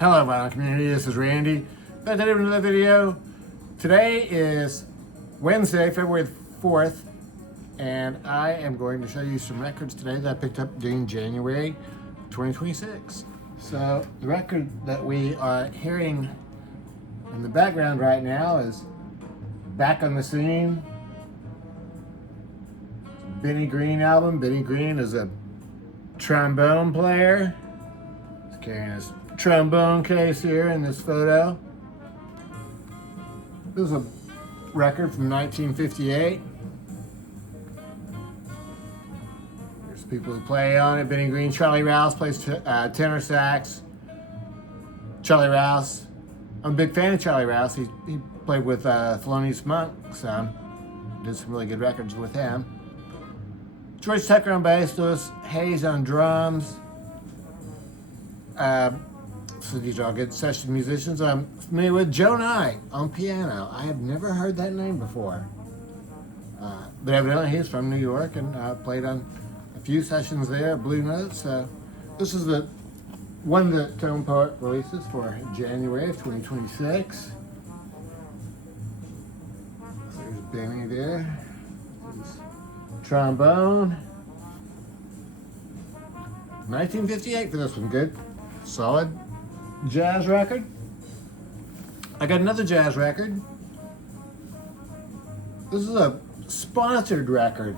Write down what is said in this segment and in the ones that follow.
Hello, vinyl community. This is Randy. Back to another video. Today is Wednesday, February 4th, and I am going to show you some records today that I picked up during January 2026. So the record that we are hearing in the background right now is Back on the Scene. Bennie Green album. Bennie Green is a trombone player. He's carrying his trombone case here in this photo. This is a record from 1958. There's people who play on it. Bennie Green, Charlie Rouse plays tenor sax. Charlie Rouse, I'm a big fan of Charlie Rouse. He played with Thelonious Monk some. Did some really good records with him. George Tucker on bass, Lewis Hayes on drums. So these are all good session musicians. I'm familiar with Joe Nye on piano. I have never heard that name before. But evidently he's from New York and played on a few sessions there, Blue Notes. This is the one that Tone Poet releases for January of 2026. There's Bennie there. There's trombone. 1958 for this one, good. Solid jazz record. I got another jazz record. This is a sponsored record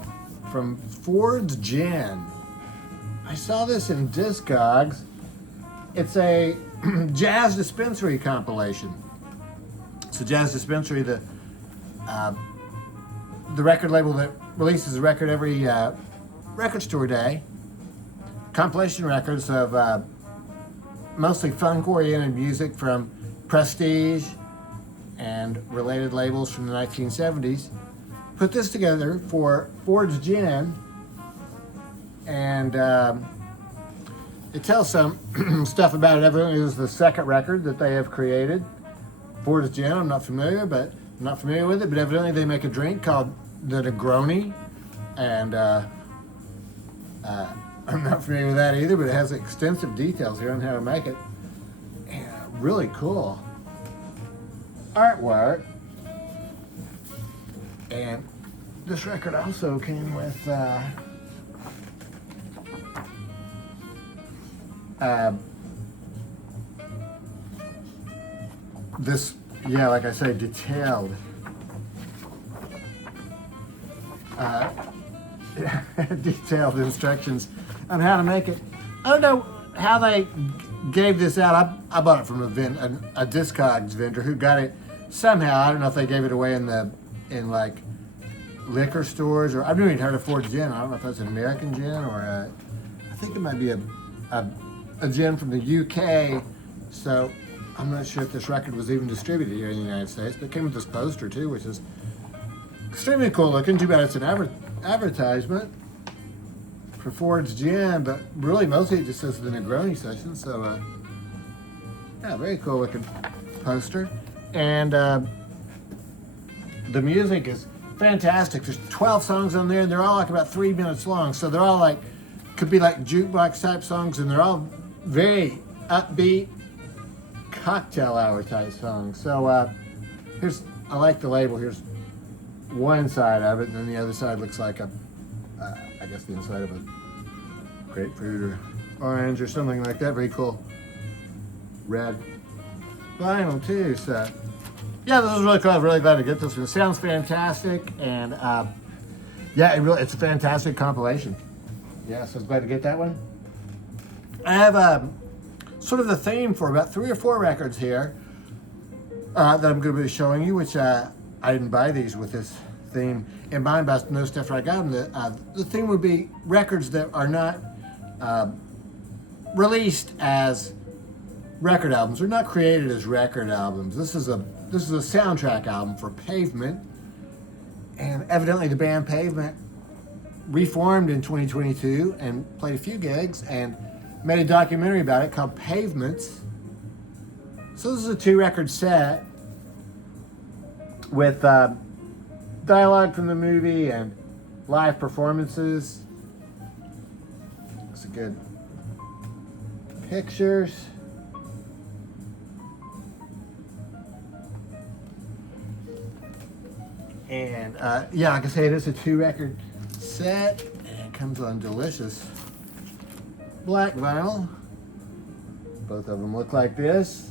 from Ford's Gin. I saw this in Discogs. It's a Jazz Dispensary compilation. So Jazz Dispensary, the record label that releases a record every record store day. Compilation records of mostly funk-oriented music from Prestige and related labels from the 1970s. Put this together for Ford's Gin, and it tells some stuff about it. Evidently, this is the second record that they have created. Ford's Gin, I'm not familiar with it, but evidently they make a drink called the Negroni, and I'm not familiar with that either, but it has extensive details here on how to make it. And really cool artwork. And this record also came with this, yeah, like I say, detailed detailed instructions on how to make it. I don't know how they gave this out. I bought it from a Discogs vendor who got it somehow. I don't know if they gave it away in like liquor stores, or I've never even heard of Ford's Gin. I don't know if that's an American gin or I think it might be a gin from the UK. So I'm not sure if this record was even distributed here in the United States, but it came with this poster too, which is extremely cool looking. Too bad it's an advertisement for Ford's Gin, but really mostly it just says the Negroni Sessions. So yeah, very cool looking poster. And the music is fantastic. There's 12 songs on there, and they're all like about 3 minutes long. So they're all like, could be like jukebox type songs, and they're all very upbeat, cocktail hour type songs. So I like the label. Here's one side of it, and then the other side looks like I guess the inside of a grapefruit or orange or something like that. Very cool red vinyl too. So yeah, this is really cool. I'm really glad to get this one. It sounds fantastic, and yeah, it's a fantastic compilation. Yeah, so I was glad to get that one. I have sort of the theme for about 3 or 4 records here that I'm going to be showing you, which I didn't buy these with this theme in mind, but no stuff I got them. The theme would be records that are not released as record albums. They're not created as record albums. This is a soundtrack album for Pavement, and evidently the band Pavement reformed in 2022 and played a few gigs and made a documentary about it called Pavements. So this is a 2-record set with dialogue from the movie and live performances. It's a good pictures. And yeah, like I say, it is a 2-record set, and it comes on delicious black vinyl. Both of them look like this.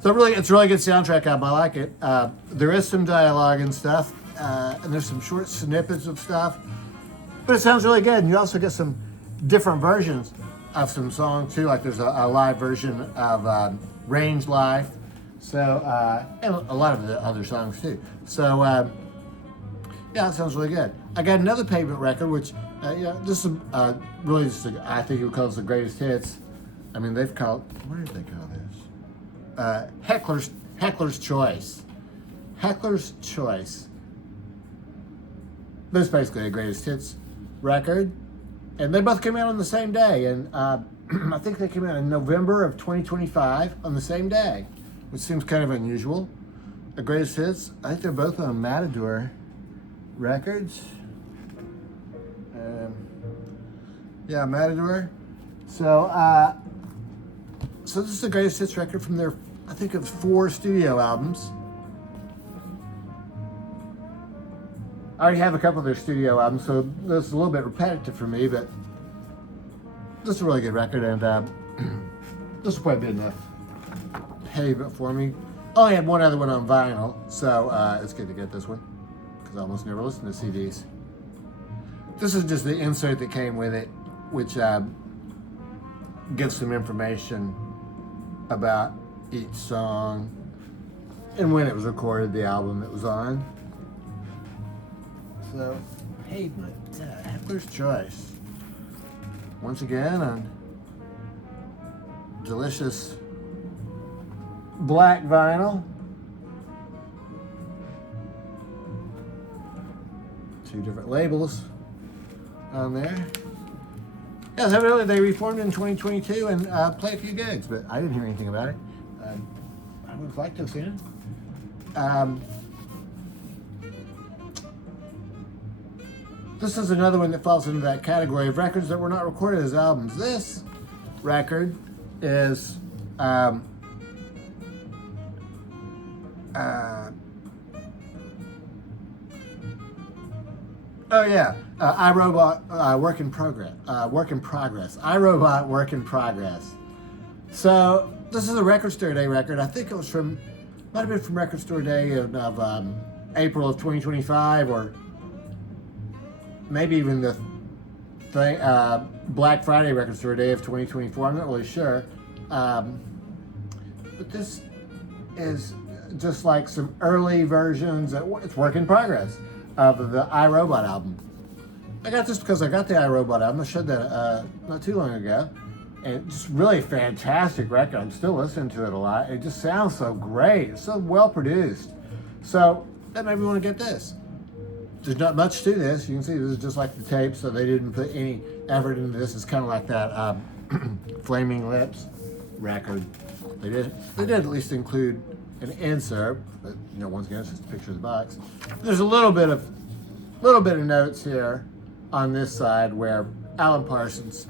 So it's a really good soundtrack album. I like it. There is some dialogue and stuff, and there's some short snippets of stuff, but it sounds really good. And you also get some different versions of some songs too. Like there's a live version of Range Life, so and a lot of the other songs too. So yeah, it sounds really good. I got another Pavement record, which yeah, this is really just I think it would call this the greatest hits. I mean, they've called, what did they call this? Heckler's Choice. Heckler's Choice. This is basically a greatest hits record. And they both came out on the same day. And I think they came out in November of 2025 on the same day, which seems kind of unusual. The greatest hits, I think they're both on Matador Records. Yeah, Matador. So this is the greatest hits record from their, I think it was 4 studio albums. I already have a couple of their studio albums, so this is a little bit repetitive for me, but this is a really good record, and this will probably be enough Pavement for me. I only had one other one on vinyl, so it's good to get this one, because I almost never listen to CDs. This is just the insert that came with it, which gives some information about each song and when it was recorded, the album it was on. So, Pavement, Heckler's Choice. Once again on delicious black vinyl. 2 different labels on there. Yes, evidently they reformed in 2022 and played a few gigs, but I didn't hear anything about it. I would have liked to have seen it. This is another one that falls into that category of records that were not recorded as albums. This record is oh yeah, iRobot Work in Progress. iRobot Work in Progress. So this is a Record Store Day record. I think it was might have been from Record Store Day of April of 2025, or maybe even the Black Friday Record Store Day of 2024. I'm not really sure. But this is just like some early versions. It's work in progress of the iRobot album. I got this because I got the iRobot album. I showed that not too long ago. And it's just really a fantastic record. I'm still listening to it a lot. It just sounds so great. It's so well produced. So that made me want to get this. There's not much to this. You can see this is just like the tape, so they didn't put any effort into this. It's kind of like that Flaming Lips record. They did at least include an insert, but you know, once again, it's just a picture of the box. There's a little bit of notes here on this side where Alan Parsons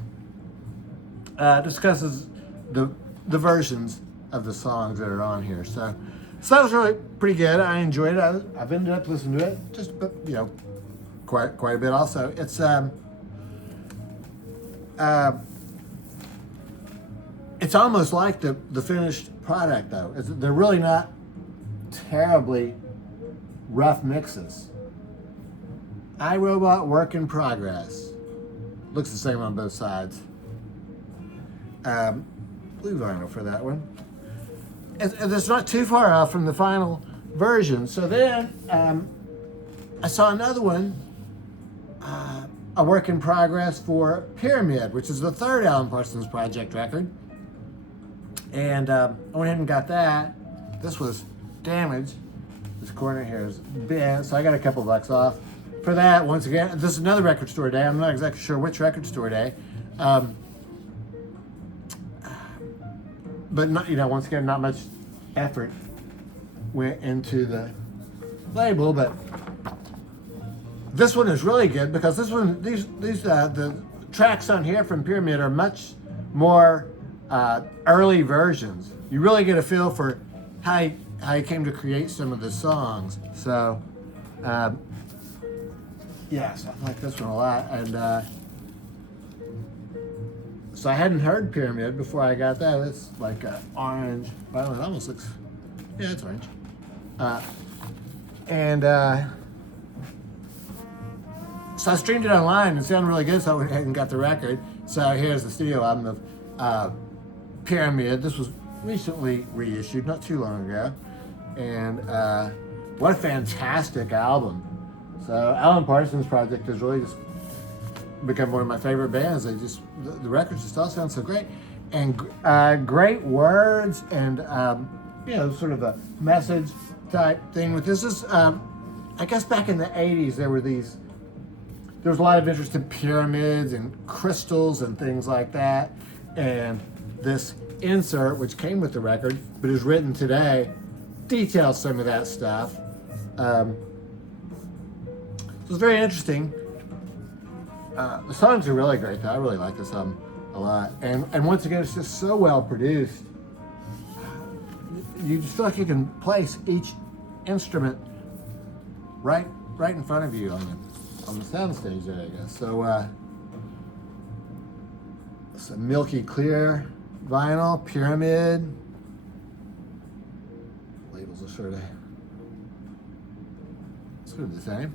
discusses the versions of the songs that are on here. So that was really pretty good. I enjoyed it. I've ended up listening to it just, you know, quite a bit. Also, it's almost like the finished product, though. They're really not terribly rough mixes. iRobot Work in Progress. Looks the same on both sides. Blue vinyl for that one. And it's not too far off from the final version. So then I saw another one, a work in progress for Pyramid, which is the third Alan Parsons Project record. And I went ahead and got that. This was damaged. This corner here is bent, so I got a couple bucks off for that. Once again, this is another Record Store Day. I'm not exactly sure which Record Store Day. But not, you know, once again, not much effort went into the label. But this one is really good because this one, the tracks on here from Pyramid are much more early versions. You really get a feel for how he came to create some of the songs. So Yes, I like this one a lot. And so I hadn't heard Pyramid before I got that. It's like an orange vinyl. It almost looks, yeah, it's orange. So I streamed it online and it sounded really good, so I went ahead and got the record. So here's the studio album of Pyramid. This was recently reissued, not too long ago. And what a fantastic album. So Alan Parsons' project has really just become one of my favorite bands. The records just all sound so great. And great words and, sort of a message type thing with this. Is, I guess back in the 80s, there was a lot of interest in pyramids and crystals and things like that. And this insert, which came with the record, but is written today, details some of that stuff. So it's very interesting. The songs are really great, though. I really like this album a lot. And once again, it's just so well produced. You just feel like you can place each instrument right in front of you on the sound stage there, I guess. So it's a milky clear vinyl, Pyramid. Labels are sort of the same.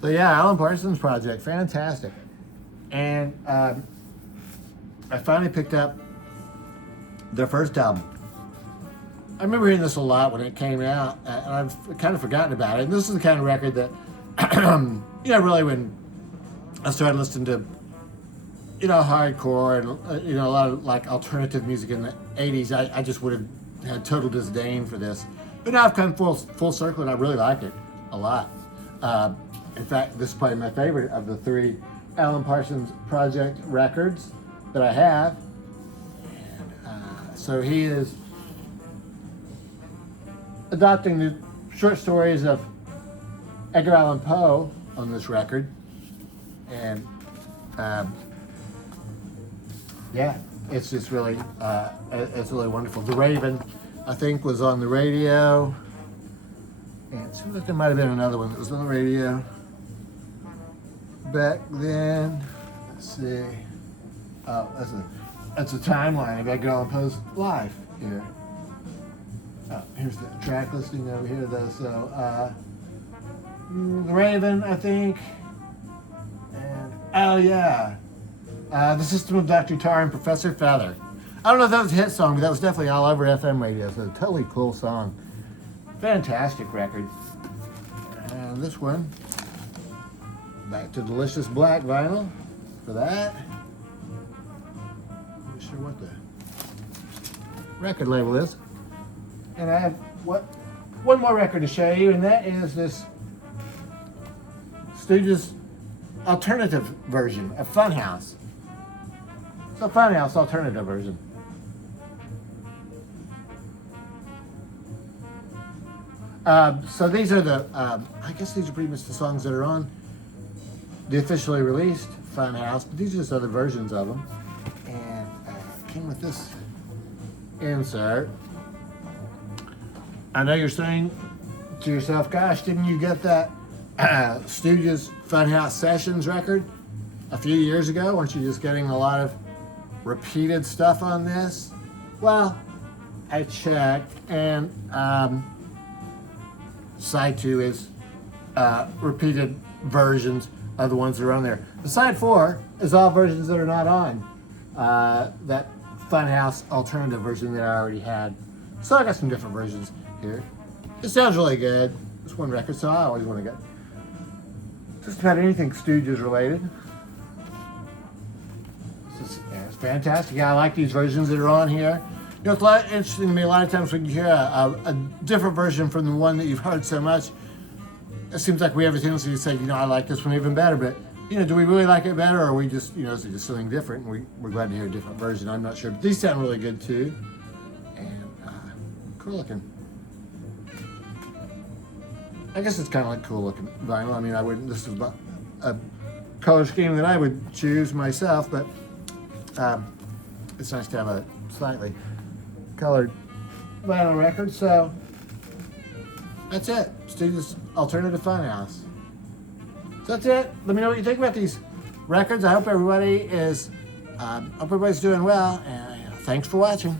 So yeah, Alan Parsons' project, fantastic. And I finally picked up their first album. I remember hearing this a lot when it came out, and I've kind of forgotten about it. And this is the kind of record that, really when I started listening to, hardcore and, a lot of like alternative music in the 80s, I just would have had total disdain for this. But now I've come full circle and I really like it a lot. In fact, this is probably my favorite of the 3 Alan Parsons Project records that I have. And, so he is adopting the short stories of Edgar Allan Poe on this record. And it's just really, it's really wonderful. The Raven, I think, was on the radio. And it seems like there might have been another one that was on the radio back then. Let's see. Oh, that's a timeline of Edgar Allan Poe's life here. Oh, here's the track listing over here, though. So, The Raven, I think. And, oh, yeah. The System of Dr. Tar and Professor Feather. I don't know if that was a hit song, but that was definitely all over FM radio. So, a totally cool song. Fantastic record. And this one, back to Delicious Black vinyl for that. Not sure what the record label is. And I have one more record to show you, and that is this Stooges alternative version of Funhouse. It's a Funhouse alternative version. So these are I guess these are pretty much the songs that are on the officially released Funhouse, but these are just other versions of them. And came with this insert. I know you're saying to yourself, gosh, didn't you get that Stooges Funhouse Sessions record a few years ago? Weren't you just getting a lot of repeated stuff on this? Well, I checked, and side 2 is repeated versions of the ones that are on there. The side 4 is all versions that are not on that Funhouse alternative version that I already had. So I got some different versions here. It sounds really good. It's one record, so I always want to get just about anything Stooges related. It's fantastic. Yeah, I like these versions that are on here. It's a lot interesting to me. A lot of times when you hear a different version from the one that you've heard so much, it seems like we have a tendency to say, I like this one even better. But do we really like it better, or are we just, is it just something different? And we're glad to hear a different version. I'm not sure, but these sound really good too, and cool looking. I guess it's kind of like cool looking vinyl. I mean, this is a color scheme that I would choose myself, but it's nice to have a slightly colored vinyl record. So That's it. Stooges Alternative Funhouse. So that's it. Let me know what you think about these records. I hope everybody is, hope everybody's doing well, and thanks for watching.